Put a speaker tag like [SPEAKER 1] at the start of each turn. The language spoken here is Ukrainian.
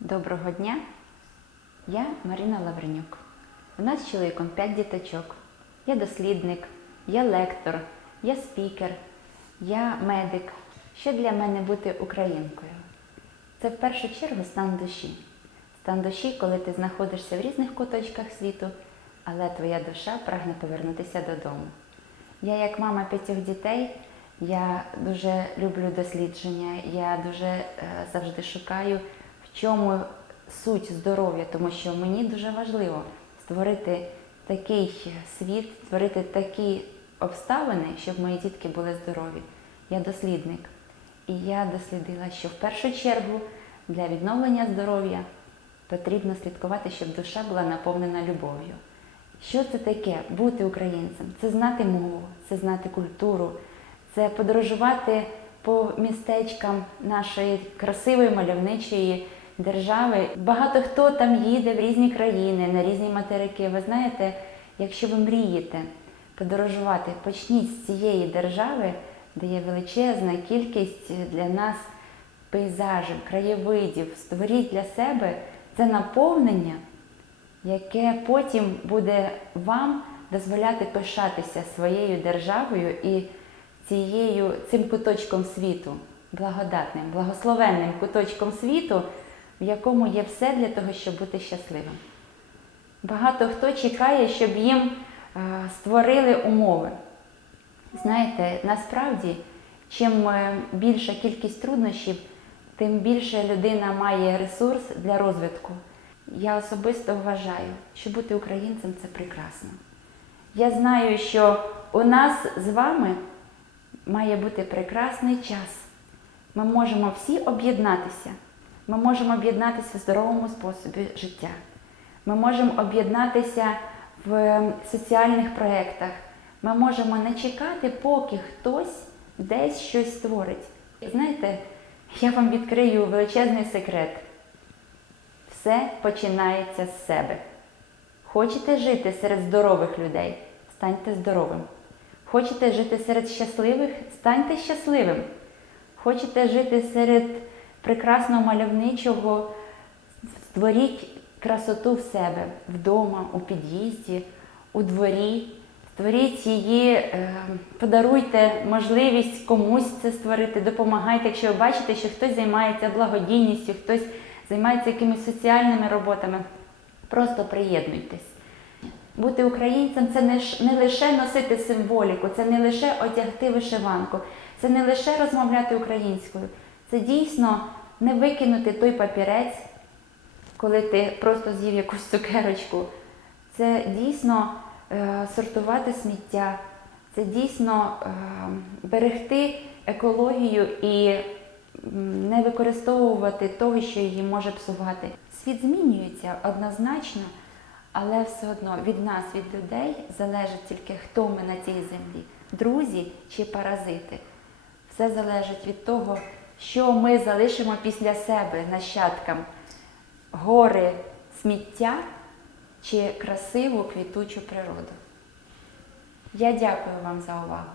[SPEAKER 1] Доброго дня! Я Марина Лавренюк. У нас з чоловіком 5 діточок. Я дослідник, я лектор, я спікер, я медик. Що для мене бути українкою? Це в першу чергу стан душі. Стан душі, коли ти знаходишся в різних куточках світу, але твоя душа прагне повернутися додому. Я, як мама п'ятьох дітей, я дуже люблю дослідження, я дуже е, завжди шукаю, чому суть здоров'я, тому що мені дуже важливо створити такий світ, створити такі обставини, щоб мої дітки були здорові. Я дослідник. І я дослідила, що в першу чергу для відновлення здоров'я потрібно слідкувати, щоб душа була наповнена любов'ю. Що це таке бути українцем? Це знати мову, це знати культуру, це подорожувати по містечкам нашої красивої мальовничої держави. Багато хто там їде в різні країни, на різні материки. Ви знаєте, якщо ви мрієте подорожувати, почніть з цієї держави, де є величезна кількість для нас пейзажів, краєвидів. Створіть для себе це наповнення яке потім буде вам дозволяти пишатися своєю державою і цією, цим куточком світу, благодатним, благословенним куточком світу, в якому є все для того, щоб бути щасливим. Багато хто чекає, щоб їм е, створили умови. Знаєте, насправді, чим е, більша кількість труднощів, тим більше людина має ресурс для розвитку. Я особисто вважаю, що бути українцем це прекрасно. Я знаю, що у нас з вами має бути прекрасний час. Ми можемо всі об'єднатися. Ми можемо об'єднатися в здоровому способі життя. Ми можемо об'єднатися в соціальних проєктах. Ми можемо не чекати, поки хтось десь щось створить. Знаєте, я вам відкрию величезний секрет. Все починається з себе. Хочете жити серед здорових людей? Станьте здоровим. Хочете жити серед щасливих? Станьте щасливим. Хочете жити серед прекрасного мальовничого? Створіть красоту в себе вдома, у під'їзді, у дворі. Створіть її, е, подаруйте можливість комусь це створити, допомагайте, якщо ви бачите, що хтось займається благодійністю, хтось займається якимись соціальними роботами. Просто приєднуйтесь. Бути українцем це не, лише носити символіку, це не лише одягти вишиванку, це не лише розмовляти українською. Це дійсно не викинути той папірець, коли ти просто з'їв якусь цукерочку. Це дійсно е, сортувати сміття, це дійсно е, берегти екологію і не використовувати того, що її може псувати. Світ змінюється однозначно, але все одно від нас, від людей, залежить тільки хто ми на цій землі, друзі чи паразити. Все залежить від того, що ми залишимо після себе нащадкам гори сміття чи красиву квітучу природу. Я дякую вам за увагу.